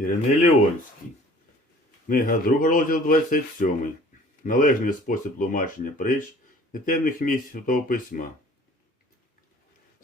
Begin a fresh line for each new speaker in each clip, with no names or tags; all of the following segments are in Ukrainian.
Іриней Леонський. Книга 2 розділ 27. Належний спосіб тлумачення притч і темних місць Святого Письма.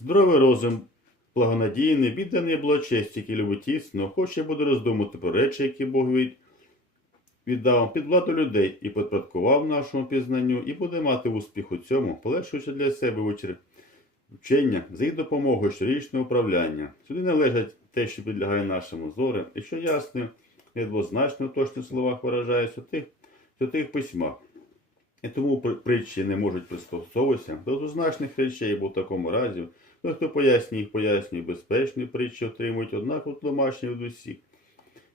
Здоровий розум, благонадійний, відданий благочесті, який любить тісно, хоче буде роздумати про речі, які Бог від... віддав під владу людей і підпорядкував нашому пізнанню, і буде мати успіх у цьому, полегшуючи для себе вчення за їх допомогою щорічного управляння. Сюди належать те, що підлягає нашому зору, і що ясно, недвозначно в точних словах виражається в тих, в тих письмах. І тому притчі не можуть пристосовуватися до двозначних речей, бо в такому разі, той, хто пояснює їх, пояснює безпечні притчі, отримують однаково тлумачення від усіх.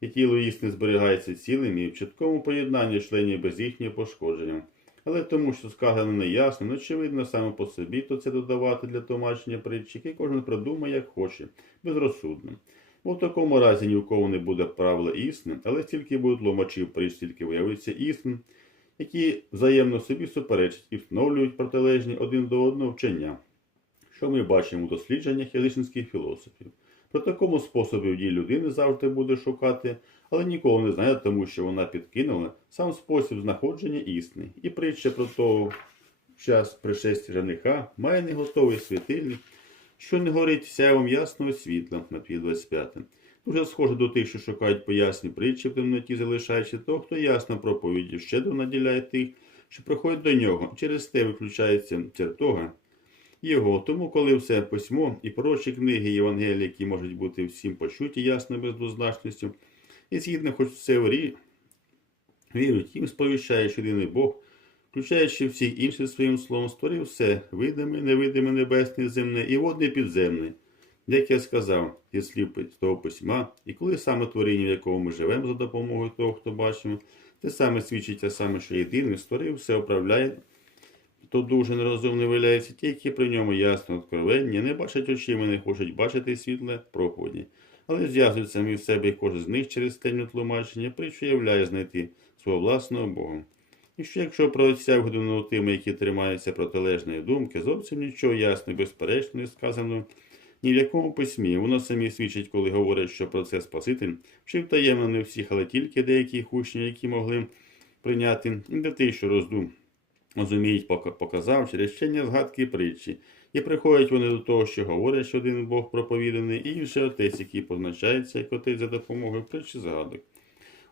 І тіло істини зберігається цілим і в чіткому поєднанні членів без їхнього пошкодження. Але тому, що сказано неясно, неочевидно саме по собі, то це додавати для тлумачення притчі, який кожен придумає, як хоче, безрозсудно. Бо в такому разі ні у кого не буде правила істини, але стільки будуть тлумачів притч, стільки виявиться істин, які взаємно собі суперечать і встановлюють протилежні один до одного вчення, що ми бачимо у дослідженнях язичницьких філософів. Про такому способі в дії людини завжди буде шукати, але ніколи не знає, тому що вона підкинула сам спосіб знаходження істини. І притча про того час пришестя жениха має не готовий світильник, що не горить сяйвом ясного світла на 25. Дуже схоже до тих, що шукають поясні притчі в темноті, залишаючи того, хто ясно проповіді щедро наділяє тих, що приходять до нього. Через те виключається чертога його. Тому, коли все письмо і пророчі книги Євангелії, які можуть бути всім почуті ясно без двозначності, і згідно хоч все врі, вірують, їм сповіщає, що єдиний Бог, включаючи всіх інших своїм словом, створив все видиме, невидиме, небесне, земне і водне підземне. Як я сказав, зі слів того письма, і коли саме творіння, в якому ми живемо за допомогою того, хто бачимо, те саме свідчить те саме, що єдиний створив, все управляє, то дуже нерозумно виявляється ті, які при ньому ясно откровенні, не бачать очима, не хочуть бачити світле проповіді, але зв'язують самі в себе і кожен з них через темне тлумачення, притчу являє знайти свого власного Бога. І що якщо про отця вгодовано тими, які тримаються протилежної думки, зовсім нічого ясно і безперечно не сказано ні в якому письмі. Воно самі свідчить, коли говорять, що про це Спаситель вчив таємно не всіх, але тільки деяких учнів, які могли прийняти, і для тих, що роздум розуміють, пока- показав через вчення згадки притчі. І приходять вони до того, що говорять, що один Бог проповіданий, і інший отець, який позначається як отець за допомогою притчі згадок.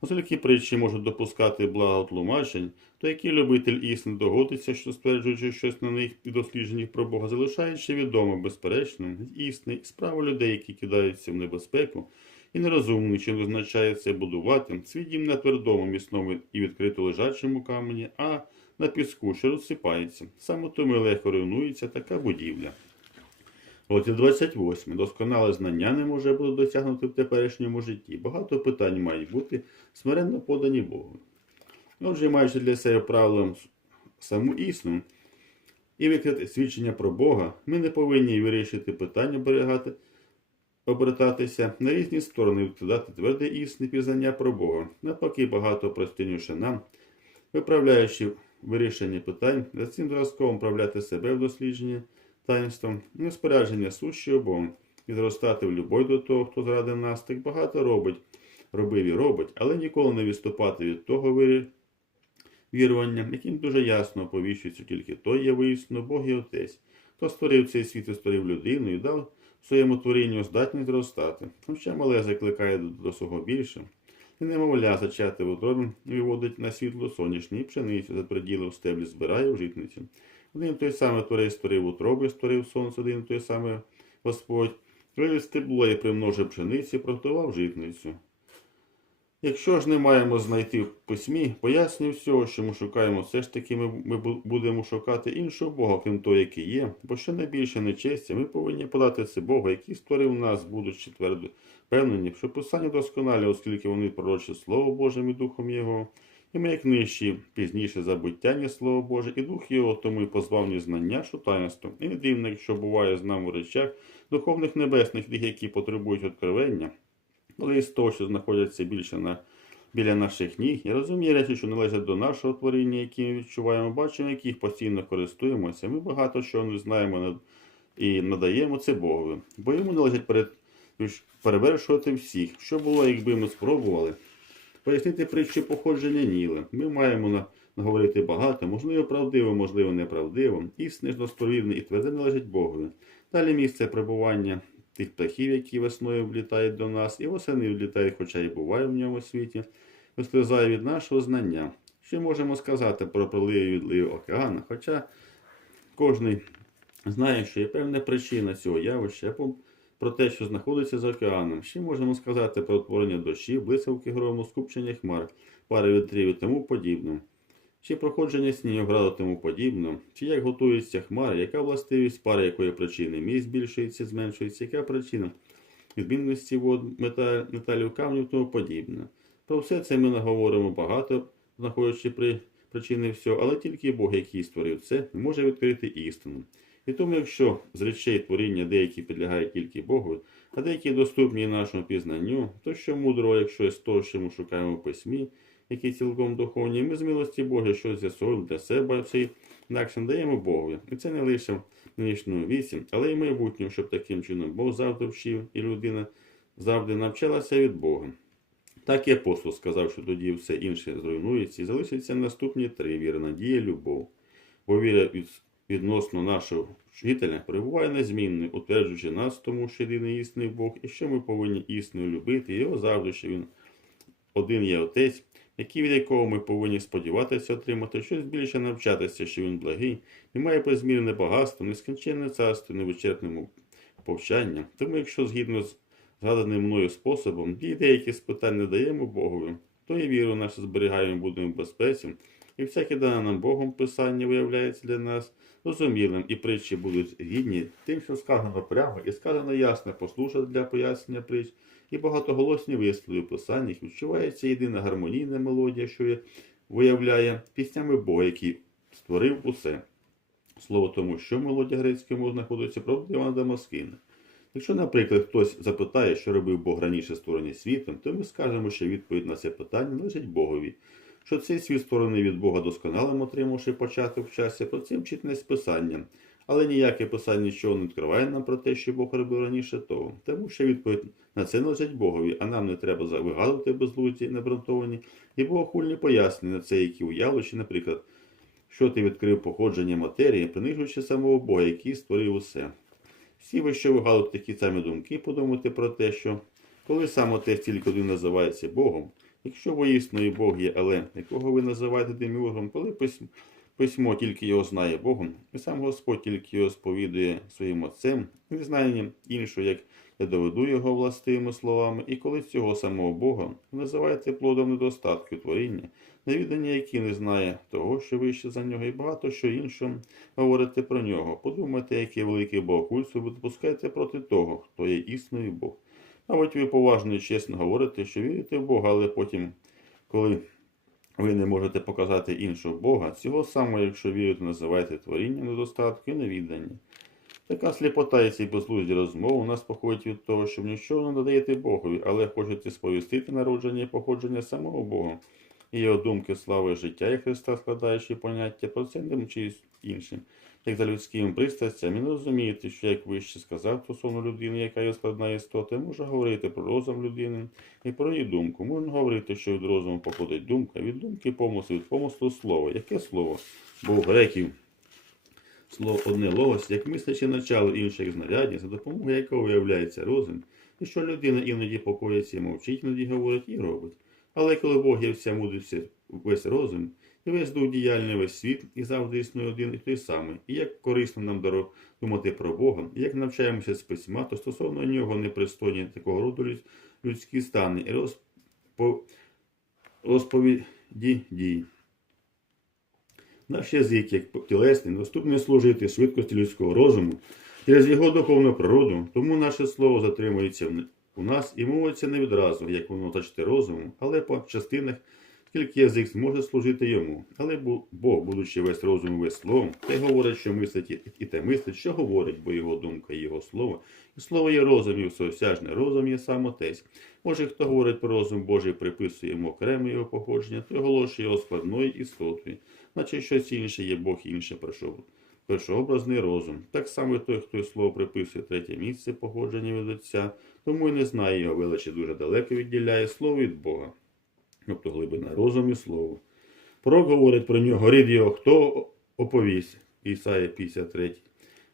Оскільки притчі можуть допускати благотлумачень, то який любитель істин догодиться, що стверджуючи щось на них і дослідженнях про Бога, залишаючи відомо, безперечно, істини, справу людей, які кидаються в небезпеку, і нерозумні, що визначає це будувати, свій дім на твердому, міцному і відкрито лежачому камені, а на піску, що розсипається. Саме тому і легко руйнується така будівля. Розділ 28. Досконале знання не може бути досягнути в теперішньому житті. Багато питань мають бути смиренно подані Богу. Отже, маючи для себе правилом саму істину і викрити свідчення про Бога, ми не повинні вирішити питання оберігати, обертатися на різні сторони, відкидати тверде істинне пізнання про Бога. Навпаки, багато простинюше нам, виправляючи вирішення питань, за цим зразком вправляти себе в дослідженні таїнством, спорядження сущого Богом і зростати в любов до того, хто зрадив нас, так багато робить, робив і робить, але ніколи не відступати від того вірування, яким дуже ясно оповіщується тільки той є виїсно Бог і Отець, хто створив цей світ і створив людину і дав своєму творінню здатність зростати. Хоча мале закликає до свого більше, і немовля зачати в утробі виводить на світло сонячні пшениці, за приділив стеблі збирає в житниці. Один той самий творець створив утроби, створив сонце, один той самий Господь, вивів стебло і примножив пшениці, приготував житницю. Якщо ж не маємо знайти в письмі, пояснюю всього, що ми шукаємо, все ж таки ми, ми будемо шукати іншого Бога, крім того, який є, бо що найбільше нечестя, ми повинні подати це Богу, який створив нас, будучи твердо впевнені, що писання досконалі, оскільки вони пророчать Слово Божим і Духом Його, і ми, як нижчі, пізніше забуття Слово Боже, і Дух Його, тому і позбавні знання, що таїнство. І не дивно, якщо буває з нами у речах духовних небесних, тих, які потребують откровення, того, що знаходяться більше на, біля наших ніг, я розумію речі, що належать до нашого творіння, які ми відчуваємо, бачимо, яких постійно користуємося. Ми багато що знаємо і надаємо це Богові, бо йому належить перед перевершувати всіх. Що було, якби ми спробували пояснити притчу походження Ніла. Ми маємо наговорити багато, можливо, правдиво, можливо, неправдиво, істинне ж достовірне і тверде належить Богові. Далі місце перебування тих птахів, які весною влітають до нас, і восени влітають, хоча й буває в ньому світі, вислизає від нашого знання. Що можемо сказати про проливи і відливи океану, хоча кожний знає, що є певна причина цього явища про те, що знаходиться за океаном. Ще можемо сказати про утворення дощів, блискавки грому, скупчення хмар, пари вітрів і тому подібне. Чи проходження граду тому подібно, чи як готуються хмари, яка властивість пари якої причини? Мій збільшується, зменшується, яка причина? Відмінності вод, металів, камнів тому подібне. Про все це ми наговоримо багато, знаходячи при причини всього, але тільки Бог, який створив це, може відкрити істину. І тому, якщо з речей творіння деякі підлягають тільки Богу, а деякі доступні нашому пізнанню, то що мудро, якщо з того, що ми шукаємо в письмі, які цілком духовні, ми з милості Бога щось з'ясовуємо для себе, цей інакше даємо Богові. І це не лише в нинішньому віці, але й в майбутньому, щоб таким чином Бог завжди вчив, і людина завжди навчалася від Бога. Так і апостол сказав, що тоді все інше зруйнується і залишиться наступні три віра, надія, любов. Бо віра відносно нашого вчителя перебуває незмінною, утверджуючи нас тому, що єдиний істинний Бог, і що ми повинні істинно любити його завжди, що він один є Отець, який від якого ми повинні сподіватися отримати щось більше навчатися, що він благий, і має безмірне багатство, нескінченне царство, невичерпному повчання. Тому, якщо згідно з згаданим мною способом, дії деякі з питань не даємо Богові, то і віру нашу зберігаємо і будемо в безпеці, і всяке дане нам Богом писання виявляється для нас розумілим, і притчі будуть гідні тим, що сказано прямо і сказано ясно, послушать для пояснення притч, і багатоголосні вислови в писаннях відчувається єдина гармонійна мелодія, що виявляє піснями Бога, який створив усе. Слово тому, що мелодія грецької мови знаходиться правдива Дамаскина. Якщо, наприклад, хтось запитає, що робив Бог раніше створення світом, то ми скажемо, що відповідь на це питання лежить Богові. Що цей світ створений від Бога досконалим, отримавши початок в часі, про це вчить не писання. Але ніяке писання нічого не відкриває нам про те, що Бог робив раніше того. Тому що відповідь на це належить Богові, а нам не треба вигадувати безлуді, необґрунтовані і богохульні пояснення на це, які уявлячи, наприклад, що ти відкрив походження матерії, принижуючи самого Бога, який створив усе. Всі ви, що вигадуєте такі самі думки, подумайте про те, що коли сам отець тільки один називається Богом, якщо воїсно і Бог є, але якого ви називаєте деміургом, коли письмо, письмо тільки його знає Богом, і сам Господь тільки його сповідує своїм отцем, не знає іншого, як я доведу його властивими словами, і коли цього самого Бога ви називаєте плодом недостатку творіння, невідання, який не знає того, що вище за нього, і багато що іншого говорите про нього. Подумайте, який великий Бог богохульство ви допускаєте проти того, хто є існою Бог. Мабуть, ви поважно і чесно говорите, що вірите в Бога, але потім, коли ви не можете показати іншого Бога, цього самого, якщо вірите, називаєте творіння недостатку і невіддання. Така сліпота і ці безлузді розмови у нас походять від того, що нічого не надаєте Богові, але хочете сповістити народження і походження самого Бога. І його думки, слави, життя і Христа, складаючи поняття про це не чиюсь іншим. Як за людськими пристрастями, не розумієте, що як вище сказав стосовно людини, яка є складна істота, може говорити про розум людини і про її думку. Можна говорити, що від розуму походить думка, від думки помислу, від помислу слово. Яке слово? Бо у греків слово одне логос, як мисляче начало інших знарядів, за допомогою якого виявляється розум, і що людина іноді покоїться, мовчить, іноді говорить і робить. Але коли Бог є вся мудрість, весь розум, і весь дух діяльний весь світ, і завжди існує один і той самий. І як корисно нам думати про Бога, і як навчаємося з письма, то стосовно нього непристойні такого роду людські стани і розпо... розповіді дій. Наш язик, як тілесний, доступний служити швидкості людського розуму через його духовну природу, тому наше слово затримується у нас і мовиться не відразу, як воно точити розумом, але по частинах, скільки язик зможе служити йому. Але Бог, будучи весь розум весь словом, те говорить, що мислить і- те мислить, що говорить, бо його думка і його слово. І слово є розум і всеосяжне, розум є сам отець. Може, хто говорить про розум Божий, приписує йому окреме його походження, то оголошує його складною істотою, наче щось інше є Бог інше, про першообразний розум. Так само і той, хто й слово приписує третє місце походження від Отця, тому й не знає його величі дуже далеко відділяє слово від Бога, тобто глибина розуму і слово. Пророк говорить про нього, рід його хто оповість, Ісая 53.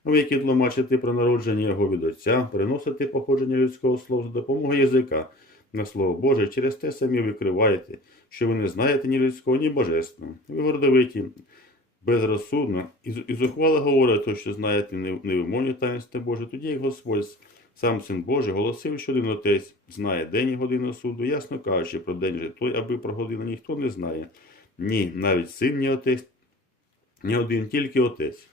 Ви, які тлумачите про народження його від Отця, переносите походження людського слова за допомогою язика на Слово Боже, через те самі викриваєте, що ви не знаєте ні людського, ні божественного. Ви гордовиті, безрозсудно і, і зухвало говорите, що знаєте не- невимовні таїнства Боже, тоді як Господь, сам Син Божий, голосив, що один отець знає день і годину суду, ясно кажучи, про день же той, аби про годину ніхто не знає. Ні, навіть син, ні отець, ні один, тільки отець.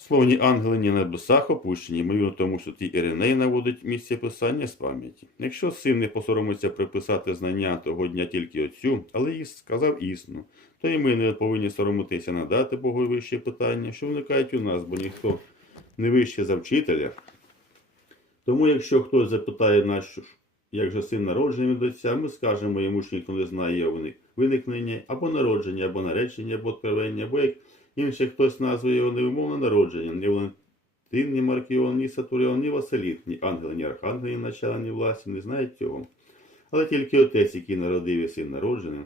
Словні ангели ні на небесах опущені, ймовірно тому, що ті Іриней наводить місце писання з пам'яті. Якщо син не посоромиться приписати знання того дня тільки отцю, але і сказав істину, то і ми не повинні соромитися надати Богу вище питання, що виникають у нас, бо ніхто не вище за вчителя. Тому, якщо хтось запитає нас, як же син народжений від отця, ми скажемо йому, що ніхто не знає його виникнення, або народження, або наречення, або откровення, або як інше хтось назвує його невимовне народження, ні Валентин, ні Маркіон, ні Сатуріон, ні Василіт, ні ангел, ні архангел, ні начала, ні власті не знають цього. Але тільки отець, який народив і син народжений,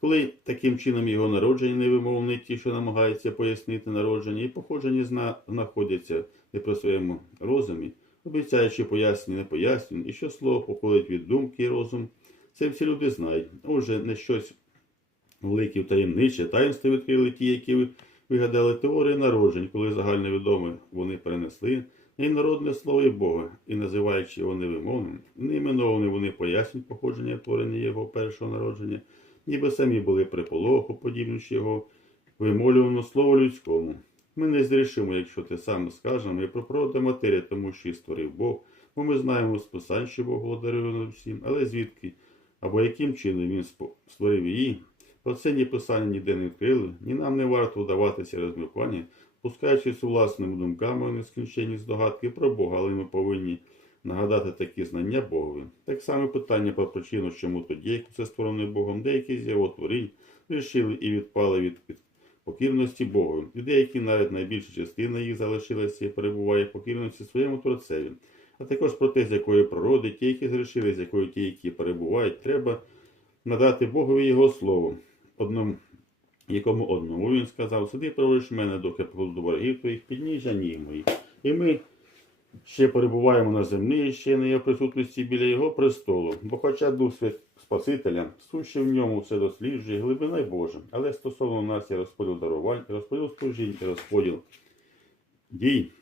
коли таким чином його народження невимовне, ті, що намагаються пояснити народження, і походження зна- знаходяться не про своєму розумі, обіцяючи пояснення, не пояснюють, і що слово походить від думки і розум, це всі люди знають. Отже, не щось велике таємниче, таїнство відкрили ті, які вигадали теорії народжень, коли загальновідоме вони перенесли, і народне слово і Бога, і називаючи його невимовним, неіменовані вони пояснюють походження творення його першого народження, ніби самі були приполоху, подібніші його вимолювано слово людському. Ми не зрішимо, якщо те саме скажемо, і про природу матерія, тому що і створив Бог, бо ми знаємо з писань, що Бог володарює над всім, але звідки або яким чином він створив її, про це ні писання ніде не відкрили, ні нам не варто вдаватися розміркування, пускаючись власними думками у нескінченні здогадки про Бога, але ми повинні нагадати такі знання Богові. Так само питання про причину, чому тоді, як це створене Богом, деякі з його творінь вирішили і відпали від від покірності Богу. І деякі навіть найбільша частина їх залишилася і перебуває в покірності своєму Творцеві. А також про те, з якої природи ті, які зрішили, з якої ті, які перебувають, треба надати Богові Його слово, одному, якому одному він сказав, сиди проводиш мене, доки покладу ворогів твоїх, підніжжя ніг моїх. І ми ще перебуваємо на землі, і ще не є в присутності біля його престолу. Бо хоча Дух Свят- Спасителя, сущий в ньому все досліджує, глибина й Божа. Але стосовно нас є розподіл дарувань, розподіл служінь розподіл дій.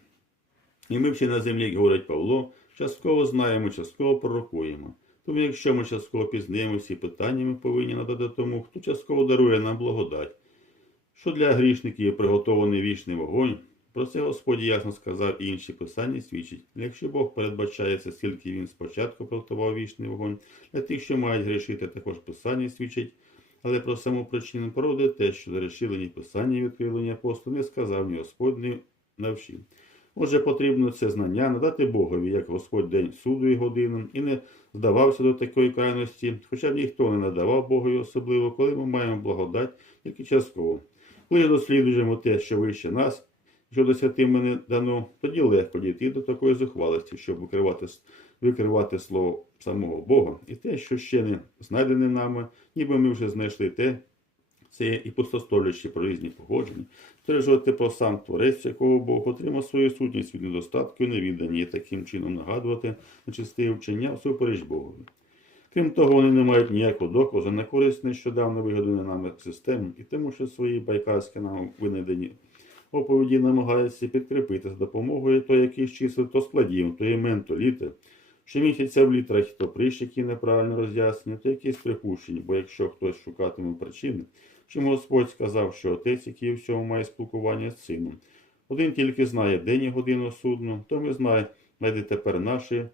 І ми ще на землі, як говорить Павло, частково знаємо, частково пророкуємо. Тому якщо ми частково пізнаємо всі питання, ми повинні надати тому, хто частково дарує нам благодать. Що для грішників є приготований вічний вогонь, про це Господь ясно сказав і інші писання свідчить. Якщо Бог передбачає це, скільки він спочатку приготував вічний вогонь, для тих, що мають грішити, також писання свідчить. Але про саму причину породи те, що зарішили ні писання і відкрили апостол, не сказав ні Господь, ні навчив. Отже, потрібно це знання надати Богові, як Господь день суду і годину, і не здавався до такої крайності, хоча б ніхто не надавав Богові особливо, коли ми маємо благодать, тільки частково. Коли досліджуємо те, що вище нас, що до святим мене дано, тоді легко дійти до такої зухвалості, щоб викривати, викривати слово самого Бога, і те, що ще не знайдене нами, ніби ми вже знайшли те, це і пустоставлячі про різні походження, стверджувати про сам творець, якого Бог отримав свою сутність від недостатку і невіддані, і таким чином нагадувати нечисте вчення всупереч Богові. Крім того, вони не мають ніякого доказу на користь нещодавно вигаданої нами системи, і тому, що свої байкарські нам винайдені оповіді намагаються підкріпити за допомогою то якихось чисел, то складів, то імен, то літер. Щомісяця в літерах то прищ, які неправильно роз'яснені, то якісь припущення, бо якщо хтось шукатиме причини, чому Господь сказав, що отець, який у всьому має спілкування з сином, один тільки знає день і годину судну, то ми знаємо, знайде тепер наші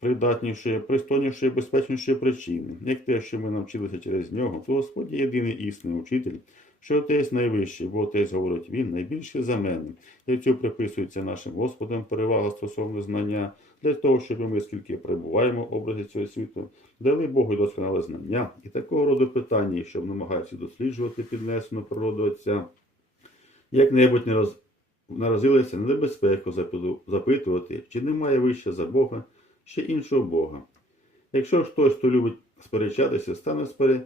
придатніші, пристойніші, безпечніші причини, як те, що ми навчилися через нього, то Господь є єдиний істинний учитель, що отець найвищий, бо отець говорить він найбільший за мене. І цю приписується нашим Господом перевага стосовно знання, для того, щоб ми, скільки перебуваємо в образі цього світу, дали Богу досконале знання і такого роду питання, щоб намагаються досліджувати піднесену природу Отця, як-небудь не роз... наразилися на небезпеку запитувати, чи немає вище за Бога ще іншого Бога. Якщо хтось, хто любить сперечатися, стане спере...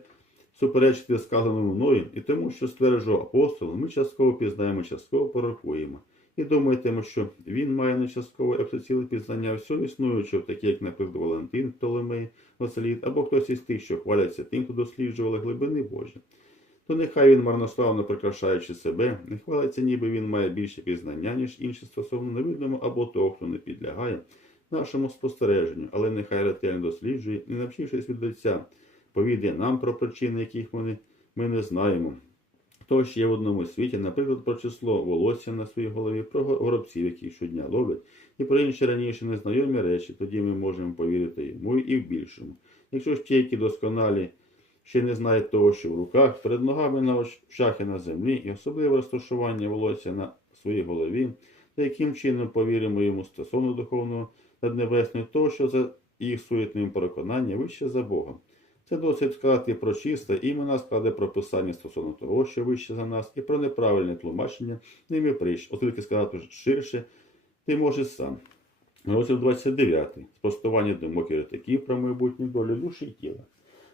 суперечити сказаному мною і тому, що стверджував апостол, ми частково пізнаємо, частково порахуємо. І думаєтемо, що він має не часткове, а пізнання всього існуючого, такі як, наприклад, Валентин, Птолемей, Василіт, або хтось із тих, що хваляться тим, хто досліджували глибини Божі. То нехай він марнославно прикрашаючи себе, не хвалиться, ніби він має більше пізнання, ніж інші стосовно невидимого або того, хто не підлягає нашому спостереженню, але нехай ретельно досліджує, не навчившись від лиця, повідає нам про причини, яких вони, ми не знаємо. Хто ще є в одному світі, наприклад, про число волосся на своїй голові, про горобців, які щодня ловлять, і про інші раніше незнайомі речі, тоді ми можемо повірити йому і в більшому. Якщо ж ті, які досконалі, ще не знають того, що в руках, перед ногами на очах і на землі, і особливе розташування волосся на своїй голові, то яким чином повіримо йому стосовно духовного наднебесного, того, що за їх суетним переконанням вище за Бога. Це досить сказати про чисте імена складе про писання стосовно того, що вище за нас, і про неправильне тлумачення ними прищ, оскільки сказати ширше, ти можеш сам. Розділ 29. Спростування думок еретиків про майбутню долю душі і тіла.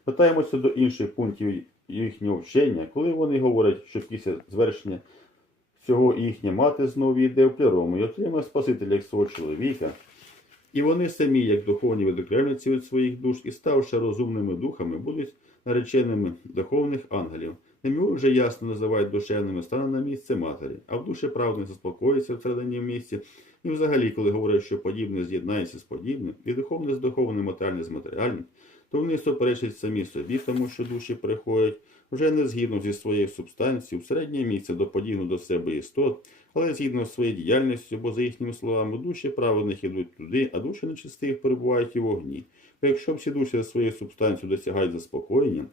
Питаємося до інших пунктів їхнього вчення, коли вони говорять, що після звершення всього їхня мати знову йде в плірому і отримає Спасителя як свого чоловіка. І вони самі, як духовні відокремляться від своїх душ, і ставши розумними духами, будуть нареченими духовних ангелів. Ними вже ясно називають душевними станом на місце матері, а в душі правди заспокоїться в місці. І взагалі, коли говорять, що подібне з'єднається з подібним, і духовне з духовним, матеріальне з матеріальним, то вони суперечать самі собі, тому що душі приходять вже не згідно зі своєю субстанцією в середнє місце до подібно до себе істот, але згідно з своєю діяльністю, бо за їхніми словами, душі праведних ідуть туди, а душі нечистих перебувають і в вогні. Бо якщо всі душі за своєю субстанцією досягають заспокоєння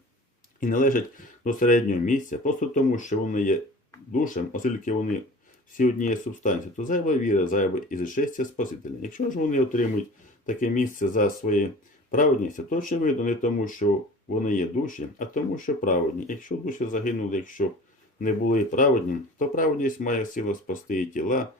і належать до середнього місця, просто тому, що вони є душем, оскільки вони всі однієї субстанції, то зайва віра, зайве і зачестя Спасителя. Якщо ж вони отримують таке місце за своєю праведністю, то очевидно не тому, що вони є душі, а тому, що праведні. Якщо душі загинули, якщо не були праведні, то праведність має силу спасти і тіла,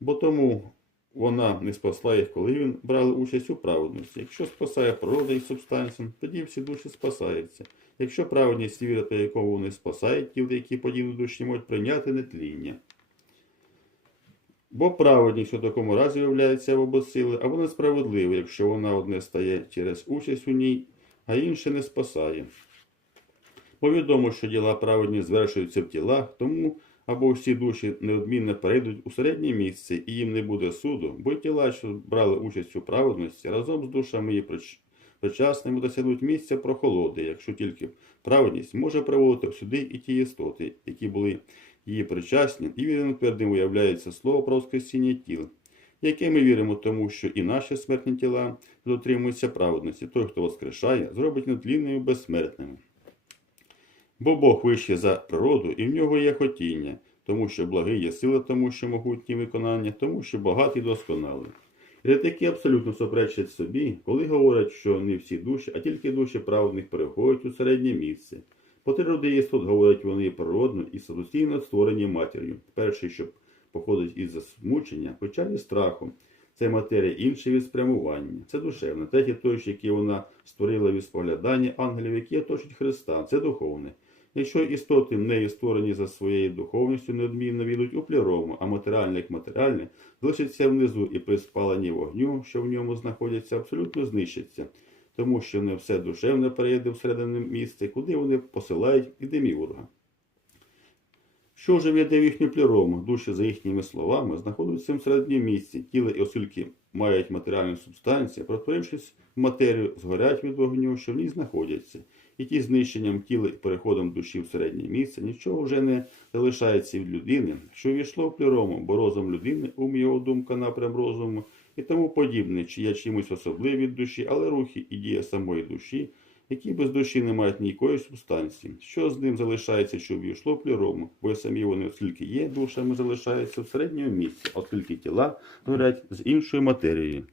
бо тому вона не спасла їх, коли він брали участь у праведності. Якщо спасає природа і субстанцію, тоді всі душі спасаються. Якщо праведність віра, то якого вони спасають, ті, які подібні душі можуть прийняти нетління. Бо праведність у такому разі виявляється в обосили, або несправедливо, якщо вона одне стає через участь у ній, а інше не спасає. Бо відомо, що діла праведні звершуються в тілах, тому або всі душі неодмінно перейдуть у середнє місце, і їм не буде суду, бо тіла, що брали участь у праведності, разом з душами прич- причасними досягнуть місця прохолоди, якщо тільки праведність може приводити сюди і ті істоти, які були її причасні, і вірним твердим виявляється слово про воскресіння тіл, яке ми віримо тому, що і наші смертні тіла дотримуються праведності. Той, хто воскрешає, зробить нетлінними безсмертними. Бо Бог вище за природу, і в нього є хотіння, тому що благий є сила, тому що могутні виконання, тому що багатий досконалий. Рятики абсолютно суперечать собі, коли говорять, що не всі душі, а тільки душі праведних переходять у середнє місце. По три роди говорять вони природно і самостійно створені матір'ю. Перший, що походить із засмучення, печалі страху. Це матерія інша від спрямування. Це душевне. Третє той, який вона створила від споглядання ангелів, які оточують Христа. Це духовне. Якщо істоти в неї створені за своєю духовністю, неодмінно війдуть у плірому, а матеріальне як матеріальне залишиться внизу і при спаленні вогню, що в ньому знаходяться, абсолютно знищаться, тому що не все душевне перейде всередине місце, куди вони посилають і деміурга. Що ж веде в їхню плірому, душі, за їхніми словами, знаходяться в середньому місці, тіла і оскільки мають матеріальну субстанцію, протворившись в матерію, згорять від вогню, що в ній знаходяться. І ті знищенням тіла і переходом душі в середнє місце нічого вже не залишається від людини, що війшло в плірому, бо розум людини, ум його думка напрям розуму і тому подібне, чи є чимось особливі від душі, але рухи і дія самої душі, які без душі не мають ніякої субстанції. Що з ним залишається, що війшло плірому, бо самі вони, оскільки є душами, залишаються в середньому місці, оскільки тіла горять з іншою матерією.